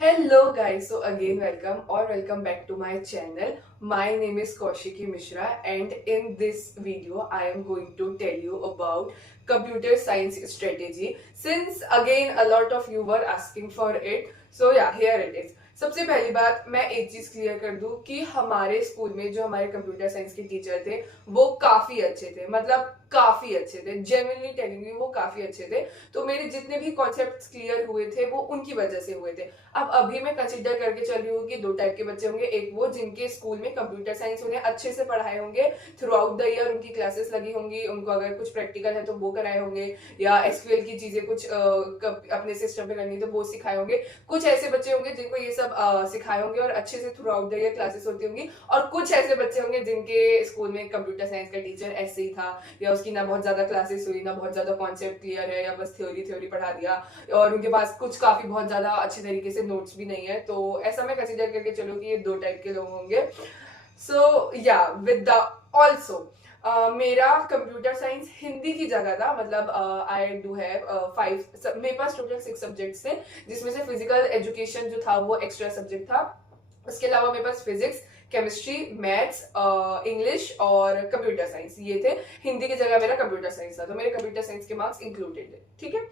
Hello guys, so again welcome back to my channel. My name is Kaushiki Mishra and in this video I am going to tell you about computer science strategy. Since again a lot of you were asking for it, so yeah, here it is. सबसे पहली बात मैं एक चीज clear कर दूं कि हमारे स्कूल में जो हमारे कंप्यूटर साइंस के टीचर थे वो काफी अच्छे थे, मतलब काफी अच्छे थे, जेन्युइनली टेलिंग यू वो काफी अच्छे थे। तो मेरे जितने भी कॉन्सेप्ट्स क्लियर हुए थे वो उनकी वजह से हुए थे। अब अभी मैं कंसिडर करके चल रही हूँ कि दो टाइप के बच्चे होंगे, एक वो जिनके स्कूल में कंप्यूटर साइंस उन्हें अच्छे से पढ़ाए होंगे, थ्रू आउट द ईयर उनकी क्लासेस लगी होंगी, उनको अगर कुछ प्रैक्टिकल है तो वो कराए होंगे, या एसक्यूएल की चीजें कुछ अपने सिस्टम पे करनी तो वो सिखाए होंगे। कुछ ऐसे बच्चे होंगे जिनको ये सब सिखाए होंगे और अच्छे से through out the year classes होती होंगी, और कुछ ऐसे बच्चे होंगे जिनके स्कूल में कंप्यूटर साइंस का टीचर ऐसे ही था, या उसकी ना बहुत ज्यादा क्लासेस हुई, ना बहुत ज्यादा कॉन्सेप्ट क्लियर है, या बस थ्योरी पढ़ा दिया, और उनके पास कुछ काफी बहुत ज्यादा अच्छे तरीके से नोट्स भी नहीं है। तो ऐसा मैं कंसिडर करके चलूँ कि ये दो टाइप के लोग होंगे। सो या विद द ऑल्सो मेरा कंप्यूटर साइंस हिंदी की जगह था, मतलब आई डू हैव 5, मेरे पास टोटल 6 सब्जेक्ट्स थे, जिसमें से फिजिकल एजुकेशन जो था वो एक्स्ट्रा सब्जेक्ट था। उसके अलावा मेरे पास फिजिक्स, केमिस्ट्री, मैथ्स, इंग्लिश और कंप्यूटर साइंस ये थे। हिंदी की जगह मेरा कंप्यूटर साइंस था, तो मेरे कंप्यूटर साइंस के मार्क्स इंक्लूडेड थे। ठीक है,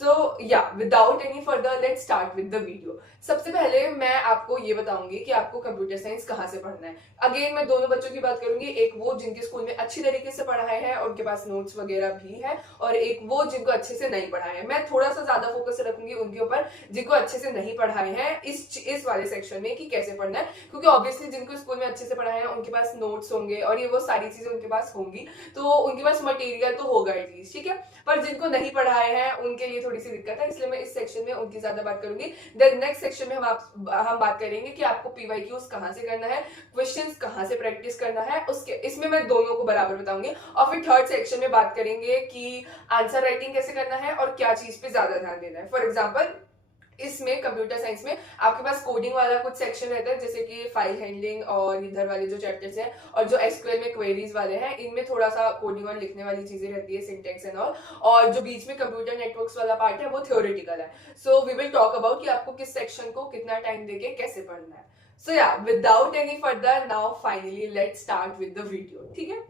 सो या without any further let start with the video. सबसे पहले मैं आपको ये बताऊंगी कि आपको कंप्यूटर साइंस कहाँ से पढ़ना है। अगेन मैं दोनों बच्चों की बात करूंगी, एक वो जिनके स्कूल में अच्छी तरीके से पढ़ाए हैं और उनके पास नोट्स वगैरह भी है, और एक वो जिनको अच्छे से नहीं पढ़ाए हैं। मैं थोड़ा सा ज्यादा फोकस रखूंगी उनके ऊपर जिनको अच्छे से नहीं पढ़ाए हैं इस वाले सेक्शन में कि कैसे पढ़ना है, क्योंकि ऑब्वियसली जिनको स्कूल में अच्छे से पढ़ाए हैं उनके पास नोट्स होंगे और ये वो सारी चीजें उनके पास होंगी, तो उनके पास मटेरियल तो होगा एटलीस्ट। ठीक है, पर जिनको नहीं पढ़ाए हैं उनके लिए थोड़ी सी दिक्कत है, इसलिए मैं इस सेक्शन में उनकी ज्यादा बात करूंगी। देन नेक्स्ट सेक्शन में हम बात करेंगे कि आपको पीवाईक्यूज कहाँ से करना है, क्वेश्चंस कहाँ से प्रैक्टिस करना है, उसके इसमें मैं दोनों को बराबर बताऊंगी। और फिर थर्ड सेक्शन में बात करेंगे कि आंसर राइटिंग कैसे करना है और क्या चीज पे ज्यादा ध्यान देना है। फॉर एग्जाम्पल इसमें कंप्यूटर साइंस में आपके पास कोडिंग वाला कुछ सेक्शन रहता है, जैसे कि फाइल हैंडलिंग और इधर वाले जो चैप्टर्स हैं, और जो एसक्यूएल में क्वेरीज वाले हैं इनमें थोड़ा सा कोडिंग और लिखने वाली चीजें रहती है, सिंटेक्स एंड ऑल। और जो बीच में कंप्यूटर नेटवर्क्स वाला पार्ट है वो थ्योरेटिकल है। So we will talk about कि आपको किस सेक्शन को कितना टाइम देके कैसे पढ़ना है। सो या without any further now finally let's start with the video. ठीक है,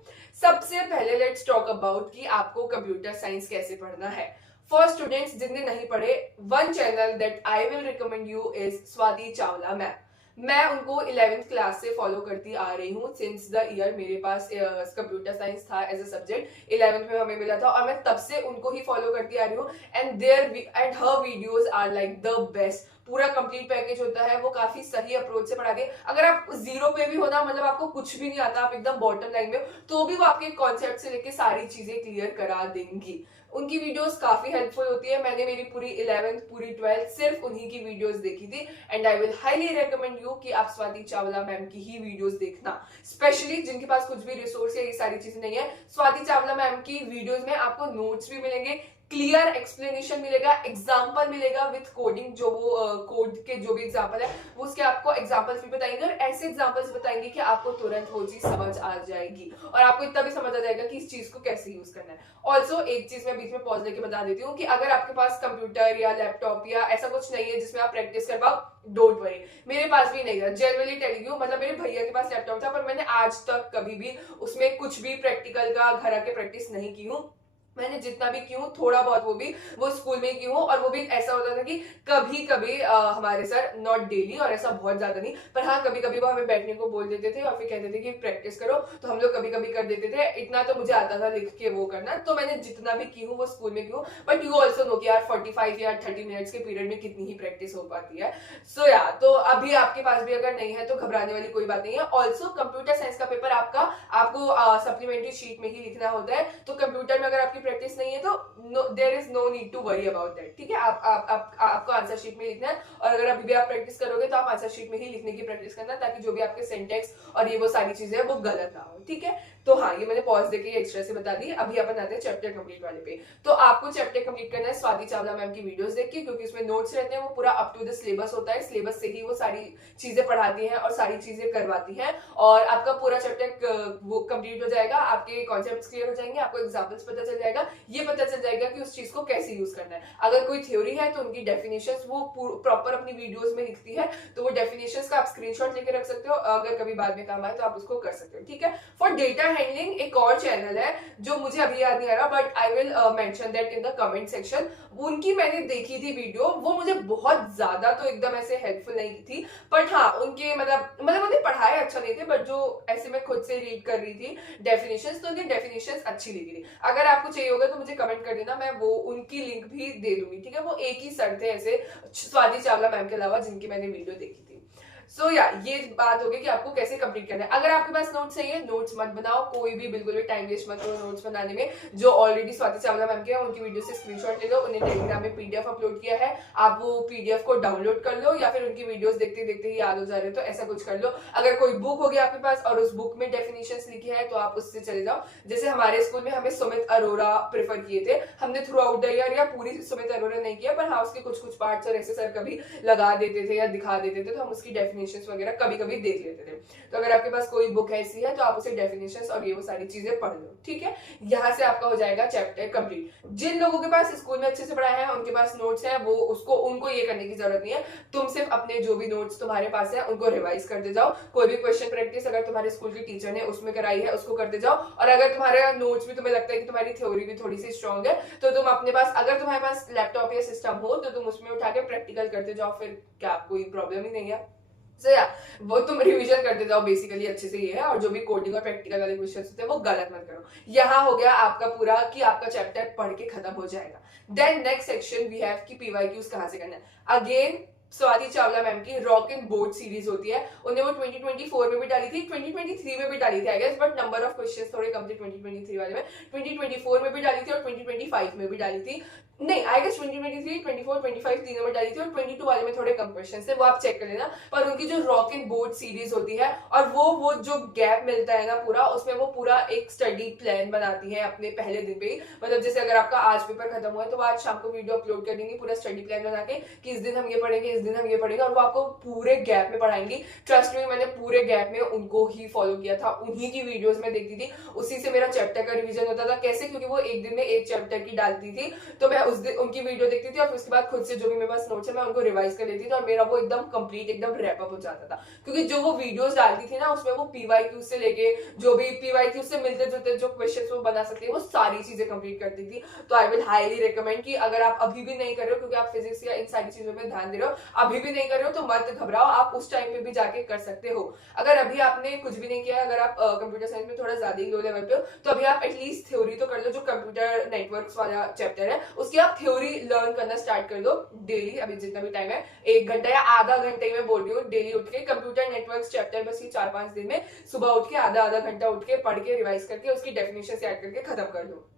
सबसे पहले लेट्स टॉक अबाउट कि आपको कंप्यूटर साइंस कैसे पढ़ना है। फॉर स्टूडेंट्स जिनने नहीं पढ़े, one channel that I will recommend you is Swati Chawla ma'am. मैं उनको 11th क्लास से फॉलो करती आ रही हूँ, सिंस द ईयर मेरे पास कंप्यूटर साइंस था एज अ सब्जेक्ट, 11th में हमें मिला था, और मैं तब से उनको ही फॉलो करती आ रही हूँ। And her videos are like the best. पूरा कंप्लीट पैकेज होता है, वो काफी सही अप्रोच से पढ़ाती है। अगर आप जीरो पे भी हो ना, मतलब आपको कुछ भी नहीं आता, आप एकदम बॉटम लाइन में हो, तो भी वो आपके कॉन्सेप्ट से लेके सारी चीजें क्लियर करा देंगी। उनकी वीडियोस काफी हेल्पफुल होती है। मैंने मेरी पूरी 11th पूरी 12th सिर्फ उन्हीं की वीडियोस देखी थी, and I will highly recommend you कि आप स्वाति चावला मैम की ही वीडियोस देखना, स्पेशली जिनके पास कुछ भी रिसोर्स या ये सारी चीजें नहीं है। स्वाति चावला मैम की वीडियोस में आपको नोट्स भी मिलेंगे, क्लियर एक्सप्लेनेशन मिलेगा, एग्जाम्पल मिलेगा विथ कोडिंग, जो वो कोड के जो भी एग्जाम्पल है वो उसके आपको एग्जाम्पल्स भी बताएंगे, और ऐसे एग्जाम्पल्स बताएंगे कि आपको तुरंत वो चीज समझ आ जाएगी, और आपको इतना भी समझ आ जाएगा कि इस चीज को कैसे यूज करना है। ऑल्सो एक चीज मैं बीच में पॉज लेके बता देती हूँ कि अगर आपके पास कंप्यूटर या लैपटॉप या ऐसा कुछ नहीं है जिसमें आप प्रैक्टिस कर पाओ, डोंट वरी, मेरे पास भी नहीं था, जेन्युइनली टेलिंग यू। मतलब मेरे भैया के पास लैपटॉप था, पर मैंने आज तक कभी भी उसमें कुछ भी प्रैक्टिकल का घर आके प्रैक्टिस नहीं की हूँ। मैंने जितना भी की हूँ थोड़ा बहुत वो स्कूल में की हूँ, और वो भी ऐसा होता था कि कभी कभी हमारे सर, नॉट डेली और ऐसा बहुत ज्यादा नहीं, पर हाँ कभी कभी वो हमें बैठने को बोल देते थे और फिर कहते थे कि प्रैक्टिस करो, तो हम लोग कभी कभी कर देते थे। इतना तो मुझे आता था लिख के वो करना, तो मैंने जितना भी की हूँ वो स्कूल में की हूँ। बट यू ऑल्सो नो कि यार 45 या 30 मिनट्स के पीरियड में कितनी ही प्रैक्टिस हो पाती है। सो या तो अभी आपके पास भी अगर नहीं है तो घबराने वाली कोई बात नहीं है। ऑल्सो कंप्यूटर साइंस का पेपर आपको सप्लीमेंट्री शीट में ही लिखना होता है, तो कंप्यूटर में अगर आपकी प्रैक्टिस नहीं है तो there is no need to worry about that. ठीक है, आपको आंसर शीट में लिखना है, और अगर अभी भी आप प्रैक्टिस करोगे तो आप आंसर शीट में ही लिखने की प्रैक्टिस करना, ताकि जो भी आपके सेंटेक्स और ये वो सारी चीजें हैं वो गलत ना हो। ठीक है, तो हाँ ये मैंने पॉज देके एक्स्ट्रा से बता दी। अभी अपन आते हैं चैप्टर कंप्लीट वाले पे। तो आपको चैप्टर कंप्लीट करना है स्वाति चावला मैम की वीडियोस देख के, क्योंकि उसमें नोट्स रहते हैं, वो पूरा अप टू द सिलेबस होता है, सिलेबस से ही वो सारी चीजें पढ़ाती हैं और सारी चीजें करवाती हैं, और आपका पूरा चैप्टर वो कंप्लीट हो जाएगा, आपके कॉन्सेप्ट्स क्लियर हो जाएंगे, आपको एग्जाम्पल्स पता चल जाएगा, जाएगा, ये पता चल जाएगा कि उस चीज को कैसे यूज करना है। अगर कोई थ्योरी है तो उनकी डेफिनेशंस वो प्रॉपर अपनी वीडियोस में लिखती है, तो वो डेफिनेशंस का आप स्क्रीनशॉट लेके रख सकते हो, अगर कभी बाद में काम आए तो आप उसको कर सकते हो, ठीक है। फॉर डेटा हैंडलिंग एक और चैनल है जो मुझे अभी याद नहीं आ रहा, but I will mention that in the comment section. उनकी मैंने देखी थी वीडियो, वो मुझे बहुत ज्यादा तो एकदम ऐसे हेल्पफुल नहीं थी, बट हाँ उनके मतलब उन्हें पढ़ाए अच्छा नहीं थे, बट जो ऐसे मैं खुद से रीड कर रही थी डेफिनेशंस, तो उनकी डेफिनेशंस अच्छी लगी थी। अगर आपको चाहिए होगा तो मुझे कमेंट कर देना, मैं वो उनकी लिंक भी दे दूंगी, ठीक है। वो एक ही सर थे ऐसे स्वाति चावला मैम के अलावा जिनकी मैंने वीडियो देखी थी। सो या ये बात होगी कि आपको कैसे कंप्लीट करना है। अगर आपके पास नोट्स चाहिए, नोट्स मत बनाओ, कोई भी बिल्कुल भी टाइम वेस्ट मत करो नोट्स बनाने में। जो ऑलरेडी स्वाति चावला मैम के हैं उनकी वीडियो से स्क्रीनशॉट ले लो, उन्हें टेलीग्राम में पीडीएफ अपलोड किया है, आप वो पीडीएफ को डाउनलोड कर लो, या फिर उनकी वीडियोस देखते देखते ही याद हो जा रहे हो तो ऐसा कुछ कर लो। अगर कोई बुक होगी आपके पास और उस बुक में डेफिनेशंस लिखी है तो आप उससे चले जाओ। जैसे हमारे स्कूल में हमें सुमित अरोरा प्रेफर किए थे, हमने थ्रू आउट द ईयर या पूरी सुमित अरोरा नहीं किया, पर हाँ उसके कुछ कुछ पार्ट्स और ऐसे सर कभी लगा देते थे या दिखा देते थे, तो हम उसकी डेफिनेशंस वगैरह कभी कभी देख लेते थे। तो अगर आपके पास कोई बुक ऐसी है तो आप उसे डेफिनेशंस और ये वो सारी चीजें पढ़ लो, ठीक है। यहाँ से आपका हो जाएगा चैप्टर कंप्लीट। जिन लोगों के पास स्कूल में अच्छे से पढ़ाया है, उनके पास नोट्स है, वो उनको ये करने की जरूरत नहीं है। तुम सिर्फ अपने जो भी नोट्स तुम्हारे पास है उनको रिवाइज करते जाओ। कोई भी क्वेश्चन प्रैक्टिस अगर तुम्हारे स्कूल के टीचर ने उसमें कराई है उसको करते जाओ। और अगर तुम्हारे नोट्स भी तुम्हें लगता है कि तुम्हारी थ्योरी भी थोड़ी सी स्ट्रॉन्ग है, तो तुम अपने पास अगर तुम्हारे पास लैपटॉप या सिस्टम हो तो तुम उसमें उठा के प्रैक्टिकल करते जाओ, फिर क्या कोई प्रॉब्लम ही नहीं है। वो तुम रिवीजन करते जाओ बेसिकली अच्छे से ये है। और जो भी कोडिंग और प्रैक्टिकल वाले क्वेश्चंस होते हैं वो गलत मत करो। यहाँ हो गया आपका पूरा कि आपका चैप्टर पढ़ के खत्म हो जाएगा। Then next section we have कि पीवाईक्यूज कहाँ से करना है। अगेन स्वाति चावला मैम की रॉक एंड बोर्ड सीरीज होती है, उन्हें वो 2024 में भी डाली थी, 2023 में भी डाली थी I guess, but number of questions थोड़े कम थे 2023 वाले में। 2024 में भी डाली थी और 2025 में भी डाली थी, नहीं आई गेस 2023, 24, 25 तीनों में डाली थी, और 22 वाले में थोड़े कम क्वेश्चंस थे, वो आप चेक कर लेना। पर उनकी जो रॉक एंड बोर्ड सीरीज होती है और वो जो गैप मिलता है ना पूरा, उसमें वो पूरा एक स्टडी प्लान बनाती है अपने पहले दिन पे ही। मतलब जैसे अगर आपका आज पेपर खत्म हुआ है तो वो आज शाम को वीडियो अपलोड कर देंगी पूरा स्टडी प्लान बना के कि इस दिन हम ये पढ़ेंगे, इस दिन हम ये पढ़ेंगे, और वो आपको पूरे गैप में पढ़ाएंगी। ट्रस्ट मी, मैंने पूरे गैप में उनको ही फॉलो किया था, उन्हीं की वीडियोस में देखती थी, उसी से मेरा चैप्टर का रिवीजन होता था। कैसे? क्योंकि वो एक दिन में एक चैप्टर की डालती थी, तो मैं उस दिन उनकी वीडियो देखती थी और उसके बाद खुद से जो भी मेरे पास नोट्स है मैं उनको रिवाइज कर लेती थी, और मेरा वो एकदम कंप्लीट एकदम रैप अप हो जाता था। क्योंकि जो वो वीडियोस डालती थी ना उसमें वो पीवाईक्यू से लेके जो भी पीवाईक्यू से मिलते जुलते जो क्वेश्चंस वो बना सकती है वो सारी चीजें कंप्लीट करती थी। तो आई विल हाईली रिकमेंड कि अगर आप अभी भी नहीं कर रहे हो, क्योंकि आप फिजिक्स या इन सारी चीजों पे ध्यान दे रहे हो, अभी भी नहीं कर रहे हो तो मत घबराओ, आप उस टाइम पे भी जाके कर सकते हो। अगर अभी आपने कुछ भी नहीं किया, अगर आप कंप्यूटर साइंस में थोड़ा ज्यादा ही लो लेवल पे हो, तो अभी आप एटलीस्ट थ्योरी तो कर लो। जो कंप्यूटर नेटवर्क्स वाला चैप्टर है उसकी आप थ्योरी लर्न करना स्टार्ट कर दो डेली। अभी जितना भी टाइम है, 1 घंटा या आधा घंटे में बोल रही हूँ, डेली उठ के कंप्यूटर नेटवर्क्स चैप्टर बस ये 4-5 दिन में सुबह उठ के आधा आधा घंटा उठ के पढ़ के रिवाइज करके उसकी डेफिनेशन ऐड करके खत्म कर दो।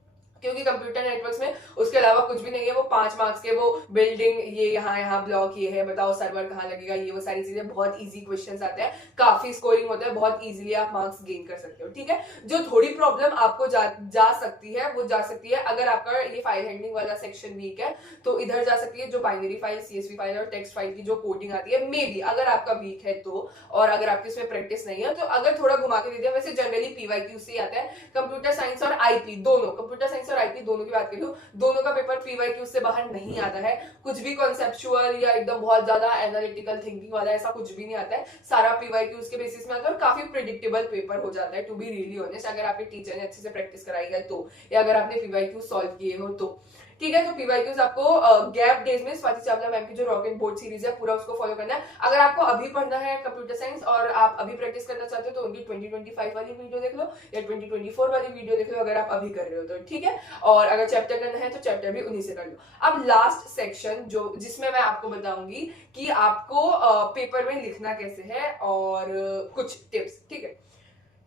क्योंकि कंप्यूटर नेटवर्क्स में उसके अलावा कुछ भी नहीं है। वो 5 मार्क्स के वो बिल्डिंग, ये यहाँ ब्लॉक ये है, बताओ सर्वर कहाँ लगेगा, ये वो सारी चीजें, बहुत इजी क्वेश्चंस आते हैं, काफी स्कोरिंग होता है, बहुत इजीली आप मार्क्स गेन कर सकते हो, ठीक है। जो थोड़ी प्रॉब्लम आपको जा सकती है वो जा सकती है अगर आपका ये फाइल हैंडलिंग वाला सेक्शन वीक है, तो इधर जा सकती है जो बाइनरी फाइल, सीएसवी फाइल और टेक्स्ट फाइल की जो कोडिंग आती है, मे बी अगर आपका वीक है तो, और अगर आपकी इसमें प्रैक्टिस नहीं है तो अगर थोड़ा घुमा के दे दिया। वैसे जनरली पीवाईक्यू से आता है। कंप्यूटर साइंस और आईपी दोनों, कंप्यूटर साइंस और आईपी दोनों की बात करूं, दोनों का पेपर पीवाईक्यू से बाहर नहीं आता है। कुछ भी कॉन्सेप्चुअल या एकदम बहुत ज्यादा एनालिटिकल थिंकिंग वाला ऐसा कुछ भी नहीं आता है, सारा पीवाईक्यूज के बेसिस में आता है और काफी प्रेडिक्टेबल पेपर हो जाता है, टू बी रियली ऑनेस्ट। अगर आपके टीचर ने अच्छे से प्रैक्टिस कराई है तो, या अगर आपने पीवाईक्यू सॉल्व किए हो तो, ठीक है। तो पीवाईक्यूज आपको गैप डेज में स्वाति चावला मैम की जो रॉक एंड बोर्ड सीरीज है पूरा उसको फॉलो करना है। अगर आपको अभी पढ़ना है कंप्यूटर साइंस और आप अभी प्रैक्टिस करना चाहते हो तो उनकी 2025 वाली वीडियो देख लो या 2024 वाली वीडियो देख लो, अगर आप अभी कर रहे हो तो, ठीक है। और अगर चैप्टर करना है तो चैप्टर भी उन्हीं से कर लो। अब लास्ट सेक्शन जो जिसमें मैं आपको बताऊंगी कि आपको पेपर में लिखना कैसे है और कुछ टिप्स, ठीक है।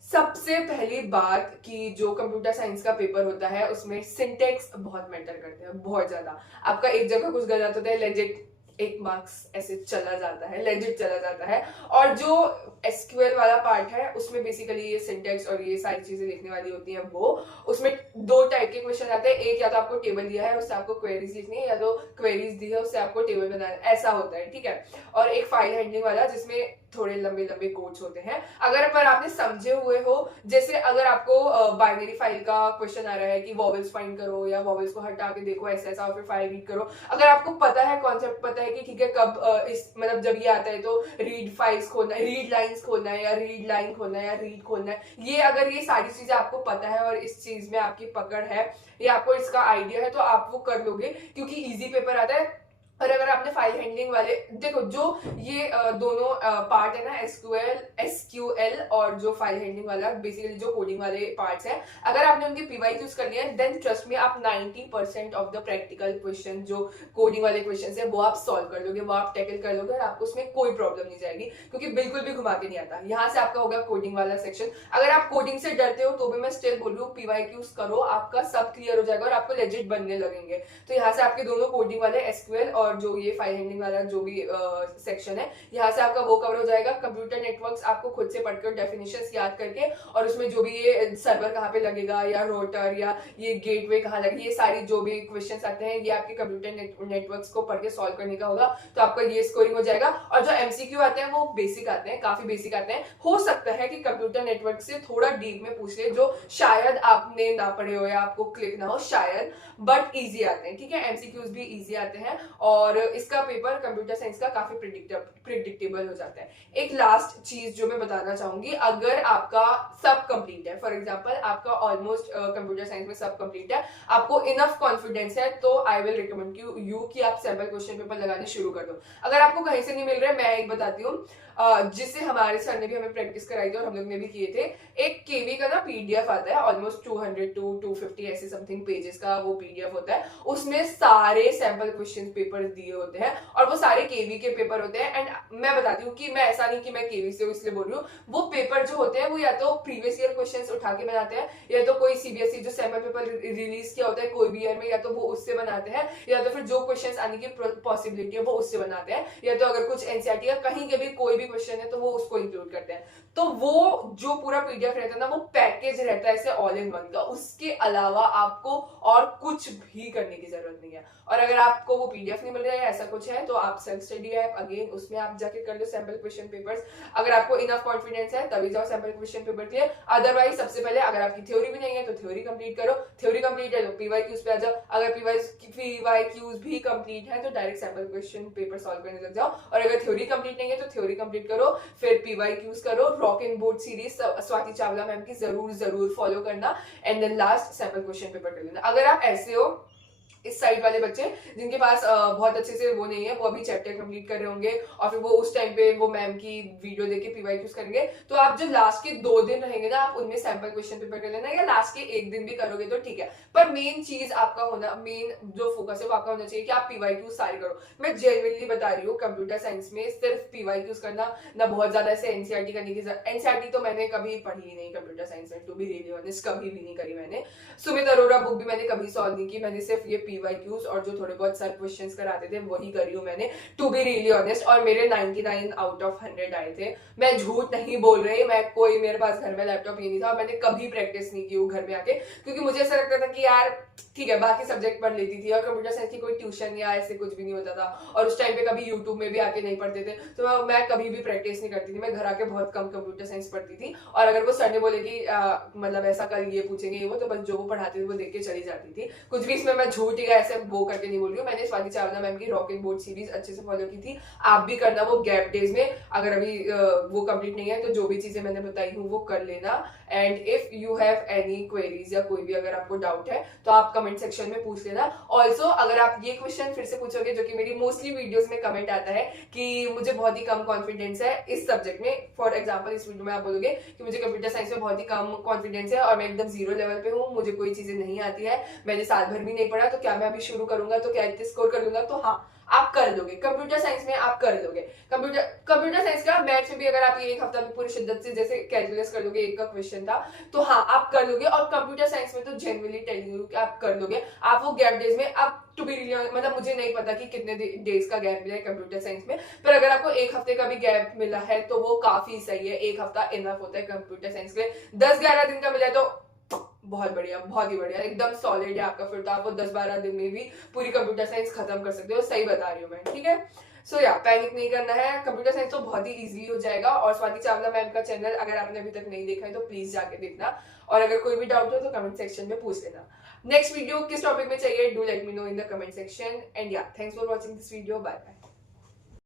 सबसे पहली बात कि जो कंप्यूटर साइंस का पेपर होता है उसमें सिंटेक्स बहुत मैटर करते हैं, बहुत ज्यादा। आपका एक जगह कुछ गलत होता है, लेजिट 1 मार्क्स ऐसे चला जाता है, लेजिट चला जाता है। और जो एसक्यूएल वाला पार्ट है उसमें बेसिकली ये सिंटेक्स और ये सारी चीजें लिखने वाली होती हैं। वो उसमें 2 टाइप के क्वेश्चन आते हैं, एक या तो आपको टेबल दिया है उससे आपको क्वेरीज लिखनी है, या तो क्वेरीज दी है उससे आपको टेबल बनाना है, ऐसा होता है, ठीक है। और एक फाइल हैंडलिंग वाला जिसमें थोड़े लंबे लंबे कोट्स होते हैं। अगर पर आपने समझे हुए हो, जैसे अगर आपको बाइनरी फाइल का क्वेश्चन आ रहा है कि वॉवेल्स फाइंड करो या वॉवेल्स को हटा के देखो ऐसा ऐसा, और फिर फाइल रीड करो, अगर आपको पता है, कॉन्सेप्ट पता है कि ठीक है कब इस मतलब जब ये आता है तो रीड फाइल्स खोलना है, रीड लाइंस खोलना है, या रीड लाइन खोलना है, या रीड खोलना है, ये अगर ये सारी चीजें आपको पता है और इस चीज में आपकी पकड़ है या आपको इसका आइडिया है, तो आप वो कर लोगे क्योंकि इजी पेपर आता है। और अगर आपने फाइल हैंडलिंग वाले, देखो जो ये दोनों पार्ट है ना, एसक्यूएल और जो फाइल हैंडलिंग वाला, बेसिकली जो कोडिंग वाले पार्ट्स है, अगर आपने उनके पीवाईक्यूज कर लिया है, देन ट्रस्ट में आप 90% ऑफ द प्रैक्टिकल क्वेश्चन जो कोडिंग वाले क्वेश्चन है वो आप सॉल्व कर लोगे, वो आप टैकल कर लोगे और आपको उसमें कोई प्रॉब्लम नहीं जाएगी, क्योंकि बिल्कुल भी घुमा के नहीं आता। यहाँ से आपका होगा कोडिंग वाला सेक्शन। अगर आप कोडिंग से डरते हो तो भी मैं स्टिल बोल रही हूँ पीवाईक्यूज करो, आपका सब क्लियर हो जाएगा और आपको लेजिट बनने लगेंगे। तो यहाँ से आपके दोनों कोडिंग वाले एसक्यूएल और जो ये फाइल हैंडलिंग वाला जो भी सेक्शन है, यहाँ से आपका वो कवर हो जाएगा। कंप्यूटर नेटवर्क्स आपको खुद से पढ़कर डेफिनेशंस याद करके, और उसमें जो भी ये सर्वर कहाँ पे लगेगा या रोटर या ये गेटवे कहाँ लगेगी, ये सारी जो भी क्वेश्चंस आते हैं ये आपके कंप्यूटर नेटवर्क्स को पढ़ के सॉल्व करने का होगा, तो आपका ये स्कोरिंग हो जाएगा। और जो एमसीक्यू आते हैं वो बेसिक आते हैं, काफी बेसिक आते हैं। हो सकता है कि कंप्यूटर नेटवर्क से थोड़ा डीप में पूछ ले जो शायद आपने ना पढ़े हो या आपको क्लिक ना हो शायद, बट इजी आते हैं, ठीक है। एमसीक्यूज भी इजी आते हैं और इसका पेपर कंप्यूटर साइंस का काफी प्रिडिक्टेबल हो जाता है। एक लास्ट चीज जो मैं बताना चाहूंगी, अगर आपका सब कंप्लीट है, फॉर एग्जांपल आपका ऑलमोस्ट कंप्यूटर साइंस में सब कंप्लीट है, आपको इनफ कॉन्फिडेंस है, तो आई विल रिकमेंड यू कि आप सैंपल क्वेश्चन पेपर लगाने शुरू कर दो। अगर आपको कहीं से नहीं मिल रहा है, मैं एक बताती हूँ जिससे हमारे सर ने भी हमें प्रैक्टिस कराई थी और हम लोग ने भी किए थे। एक केवी का ना पीडीएफ आता है, ऑलमोस्ट 200 to 250 ऐसे समथिंग पेजेस का वो पीडीएफ होता है, उसमें सारे सैंपल क्वेश्चन पेपर दिए होते हैं और वो सारे केवी के पेपर होते हैं। एंड मैं बताती हूँ कि मैं ऐसा नहीं कि मैं केवी से इसलिए बोल रही हूँ, वो पेपर जो होते हैं वो या तो प्रीवियस ईयर क्वेश्चन उठा के बनाते हैं, या तो कोई सीबीएसई जो सैंपल पेपर रिलीज किया होता है कोई भी ईयर में, या तो वो उससे बनाते हैं, या तो फिर जो क्वेश्चन आने की पॉसिबिलिटी है वो उससे बनाते हैं, या तो अगर कुछ एनसीईआरटी या कहीं के भी कोई भी क्वेश्चन है तो वो उसको इंक्लूड करते हैं। तो वो जो पूरा पीडीएफ रहता है ना, वो पैकेज रहता है ऐसे ऑल इन वन का, उसके अलावा आपको और कुछ भी करने की जरूरत नहीं है। और अगर आपको वो पीडीएफ नहीं मिल रहा है ऐसा कुछ है, तो आप सेल्फ स्टडी ऐप अगेन उसमें आप जाके कर लो सैंपल क्वेश्चन पेपर्स। अगर आपको इनफ कॉन्फिडेंस है तभी जाओ सैंपल क्वेश्चन पेपर के लिए। अदरवाइज सबसे पहले अगर आपकी थ्योरी भी नहीं है तो थ्योरी कंप्लीट करो, थ्योरी कंप्लीट है तो पीवाईक्यूज पे आ जाओ, अगर पीवाईक्यूज भी कंप्लीट है तो direct sample question paper solve करने लग जाओ, और अगर थ्योरी कंप्लीट नहीं है तो थ्योरी कंप्लीट करो, फिर पीवाईक्यूज करो। Rock and board series Swati Chawla ma'am की जरूर फॉलो करना, and then last sample question paper कर लेना। अगर आप ऐसे हो इस साइड वाले बच्चे जिनके पास बहुत अच्छे से वो नहीं है, वो अभी चैप्टर कंप्लीट कर रहे होंगे और फिर वो उस टाइम पे वो मैम की वीडियो देख के पीवाईक्यूज करेंगे, तो आप जो लास्ट के 2 दिन रहेंगे ना, आप उनमें सैंपल क्वेश्चन पेपर कर लेना, या लास्ट के 1 दिन भी करोगे तो ठीक है। पर मेन चीज आपका होना, मेन जो फोकस है वो आपका होना चाहिए कि आप पीवाईक्यूज सारे करो। मैं जेन्युइनली बता रही हूँ, कंप्यूटर साइंस में सिर्फ पीवाईक्यूज करना ना बहुत ज्यादा ऐसे एनसीईआरटी करने की, एनसीईआरटी तो मैंने कभी पढ़ी नहीं कंप्यूटर साइंस में, टू बी रियली ऑनेस्ट, कभी भी नहीं करी मैंने। सुमित अरोरा बुक भी मैंने कभी सॉल्व नहीं की, मैंने सिर्फ ये पीवाईक्यूज और जो थोड़े बहुत सर क्वेश्चंस कराते थे वही करी हूँ मैंने, टू बी रियली ऑनेस्ट, और मेरे 99 आउट ऑफ 100 आए थे। मैं झूठ नहीं बोल रही, मैं कोई मेरे पास घर में लैपटॉप ये नहीं था, मैंने कभी प्रैक्टिस नहीं की हूँ घर में आके, क्योंकि मुझे ऐसा लगता था कि यार ठीक है बाकी सब्जेक्ट पढ़ लेती थी और कंप्यूटर साइंस की कोई ट्यूशन या ऐसे कुछ भी नहीं होता था, और उस टाइम पे कभी यूट्यूब में भी आके नहीं पढ़ते थे, तो मैं कभी भी प्रैक्टिस नहीं करती थी। मैं घर आके बहुत कम कंप्यूटर साइंस पढ़ती थी, और अगर वो सर ने बोले कि मतलब ऐसा कल ये पूछेंगे वो, तो बस जो वो पढ़ाते थे वो देख के चली जाती थी। कुछ भी इसमें मैं झूठ या ऐसे वो करके नहीं बोल रही हूँ। मैंने स्वाति चावला मैम की रॉकेट बोर्ड सीरीज अच्छे से फॉलो की थी, आप भी करना वो गैप डेज में, अगर अभी वो कंप्लीट नहीं है तो जो भी चीजें मैंने बताई हूँ वो कर लेना। And if you have any queries या कोई भी अगर आपको डाउट है तो आप कमेंट सेक्शन में पूछ लेना। ऑल्सो अगर आप ये क्वेश्चन फिर से पूछोगे, जो कि मेरी मोस्टली वीडियोस में कमेंट आता है कि मुझे बहुत ही कम कॉन्फिडेंस है इस सब्जेक्ट में, फॉर एग्जाम्पल इस वीडियो में आप बोलोगे कि मुझे कंप्यूटर साइंस में बहुत ही कम कॉन्फिडेंस है और मैं एकदम 0 लेवल पे हूँ, मुझे कोई चीजें नहीं आती है, मैंने साल भर भी नहीं पढ़ा, तो क्या मैं अभी शुरू करूंगा तो क्या इतने स्कोर कर लूंगा? तो हाँ आप कर लोगे, कंप्यूटर साइंस में आप कर लोगे। कंप्यूटर साइंस का मैथ्स में भी अगर आप ये एक हफ्ता भी पूरी शिद्दत से जैसे कैलकुलस कर लोगे, एक का क्वेश्चन था, तो हाँ आप कर लोगे। और कंप्यूटर साइंस में तो जेन्युइनली टेलिंग यू कि आप कर लोगे। आप वो गैप डेज में, आप टू बी रियली मतलब मुझे नहीं पता कि कितने डेज का गैप मिला है कंप्यूटर साइंस में, पर अगर आपको 1 हफ्ते का भी गैप मिला है तो वो काफी सही है। 1 हफ्ता इनफ होता है कंप्यूटर साइंस के लिए। 10-11 दिन का मिला है तो बहुत बढ़िया, बहुत ही बढ़िया, एकदम सॉलिड है आपका, फिर तो आप वो 10-12 दिन में भी पूरी कंप्यूटर साइंस खत्म कर सकते हो, सही बता रही हूँ मैं, ठीक है। सो या पैनिक नहीं करना है, कंप्यूटर साइंस तो बहुत ही इजी हो जाएगा। और स्वाति चावला मैम का चैनल अगर आपने अभी तक नहीं देखा है तो प्लीज जाके देखना, और अगर कोई भी डाउट हो तो कमेंट सेक्शन में पूछ लेना। नेक्स्ट वीडियो किस टॉपिक में चाहिए, do let me know in the comment section. And या thanks for watching this video, bye bye.